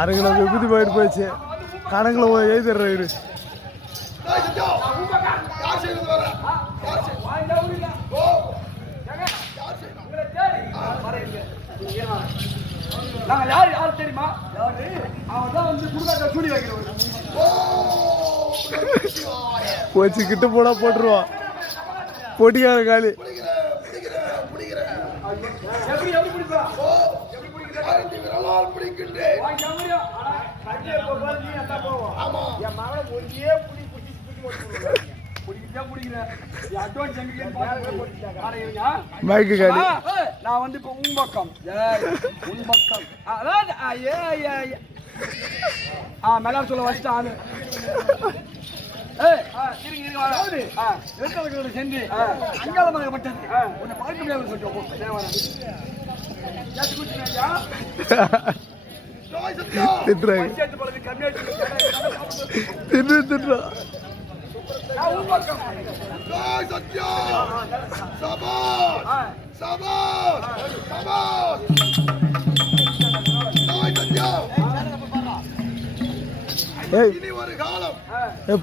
அரை கிலோ விபூதி போயிட்டு போயிடுச்சு. கணக்கில் எழுதிடுறாரு. யாரு தெரியுமா? அவன் தான் வந்து குடுக்காட்ட சூடி வைக்கிறவன். போச்சு கிட்ட போனா போட்டுருவான். பொடிக்கார காலி. மைக்கு காலி. நான் வந்து இப்ப உன் பக்கம் மேல சொல்ல வச்சுட்டு ஆளு செஞ்சு அங்காளமாகப்பட்டது உன்னை பார்க்க முடியாது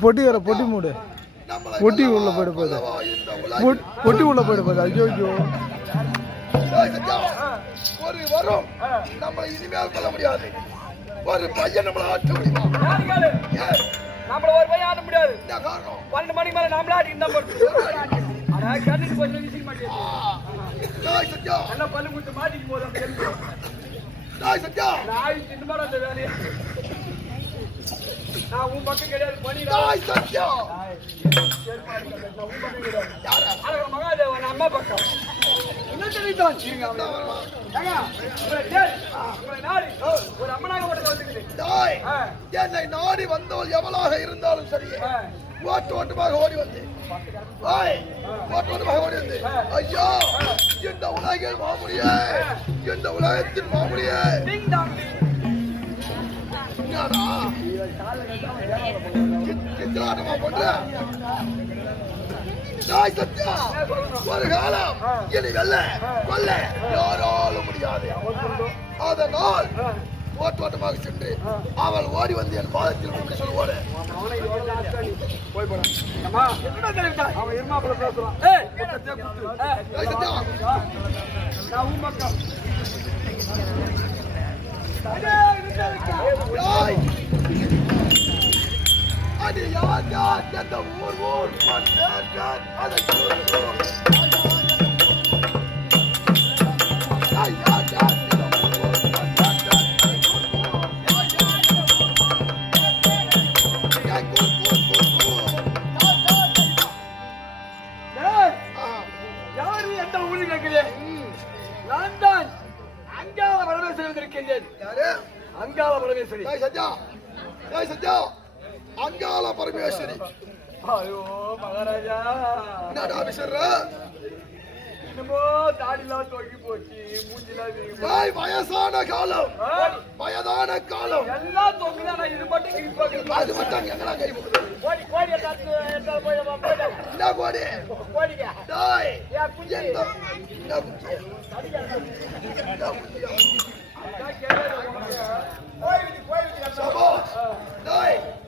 பொட்டி வர பொட்டி மூடு. பொட்டி உள்ள போயிட போகுது. பொட்டி உள்ள போயிட போகுது. ஐயோ ஐயோ ஒரு வரும் நம்ம இனிமேல் கொள்ள முடியாது. ஒரு பையன் நம்மள ஆட்ட முடியுமா? நம்மள ஒரு பையன் ஆட்ட முடியாது. 12 மணிக்கு மேல நம்மள ஆட்டி இருந்தா போட்டு அட கண்ணுக்கு போய் விசில் மாட்டேன். சத்யா என்ன பல்லு குத்து மாட்டிக்கு போறோம். டேய் சத்யா நான் இந்த மாதிரி அந்த வேலைய நான் உன் பக்கம் கிடையாது பண்ணிடா. டேய் சத்யா நான் உன் பக்கம் கிடையாது. யாரா? அட மகாதேவன் அம்மா பக்கம். என்ன தெரியுதான் இருங்க ஏங்க உங்களை நாடி ஒரு அம்மனாக மட்டும் வந்துக்குது. டேய் என்னை நாடி வந்தோல் எவளாக இருந்தாலும் சரி ஓட்டமாக ஓடி வந்து ஓட்டமாக ஓடி வந்து ஐயா இந்த உலகில் மாமுடியே இந்த உலகத்தின் மாமுடியே ஒரு காலம் இனி வெல்ல கொல்ல யாராலும் முடியாது. அதனால் ஓட்டமாக சென்று அவள் ஓடி வந்து என் பாதத்தில் சொல்லுவாரு. அது யார் யார் எந்த ஊர் ஊர் அதை அங்காள பரமேஸ்வரி. ஐயோ மகாராஜா என்னமோ தாடிலாம் தொங்கி போச்சு மூஞ்சிலாம் வயசான காலம் வயதான காலம் எல்லாம் தொங்குதான். இது மட்டும் அது மட்டும் எங்களா கை கோடி கோடி என்ன கோடி கோடிங்க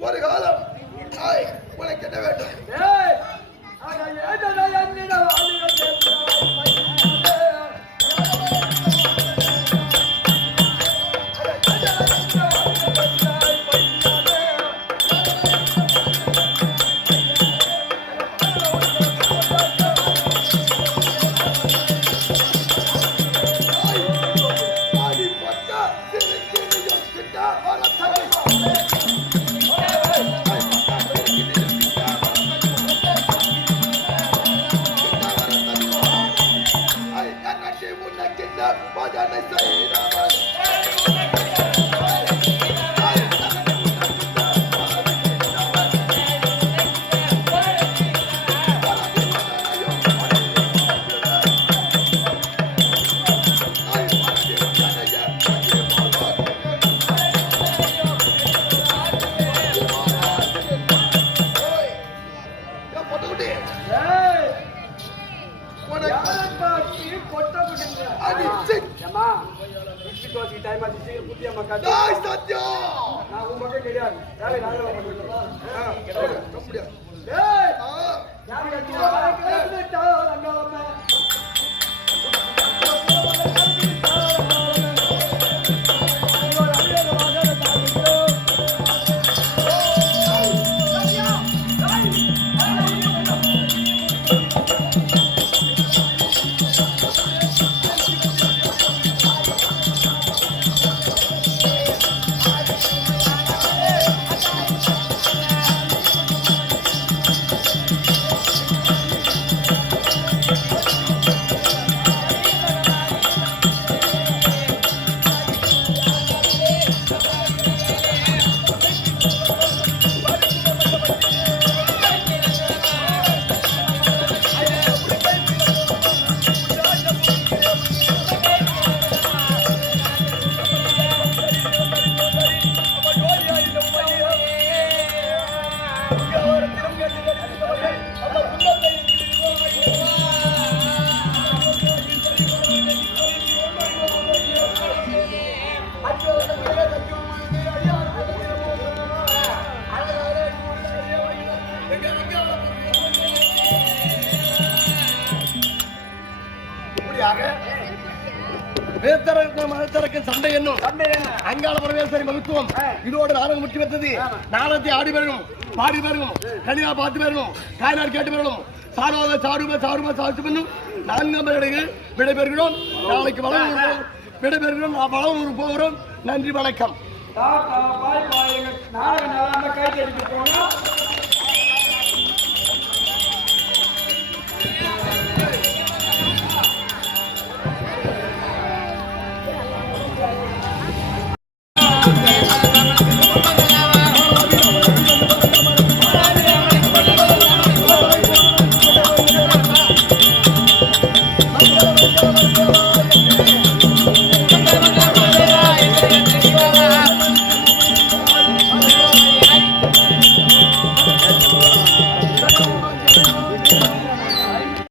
ஒரு காலம் உனக்கு என்ன வேண்டும்? பீச்சுக்கு டைம் ஆச்சு சீக்கிரம் குட்டியம்மா காட்டு டேய் சத்யம் நான் உன் பக்கம் கிடையாது வேலை நாங்கள முடியாது ஏய் ஆ யாரு கட்டுவா கேட்டா அங்கலம்மா வேத்தரக்கு சண்டை என்னும் அங்காள பரமேஸ்வரி மகத்துவம் இதோடு நாடகம் முற்றி பெற்றது. நாடகத்தை ஆடி பெறணும், பாடி பெறணும், கனியா பார்த்து பெறணும், காய்நாடு கேட்டு பெறணும். சாரோத சாருப சாருப சாட்சி பண்ணும் 4 பேருக்கு விடைபெறுகிறோம். நாளைக்கு வளம் விடைபெறுகிறோம். நான் வளம் போகிறோம். நன்றி, வணக்கம். நாடகம் நல்லா கை தெரிவித்து போனா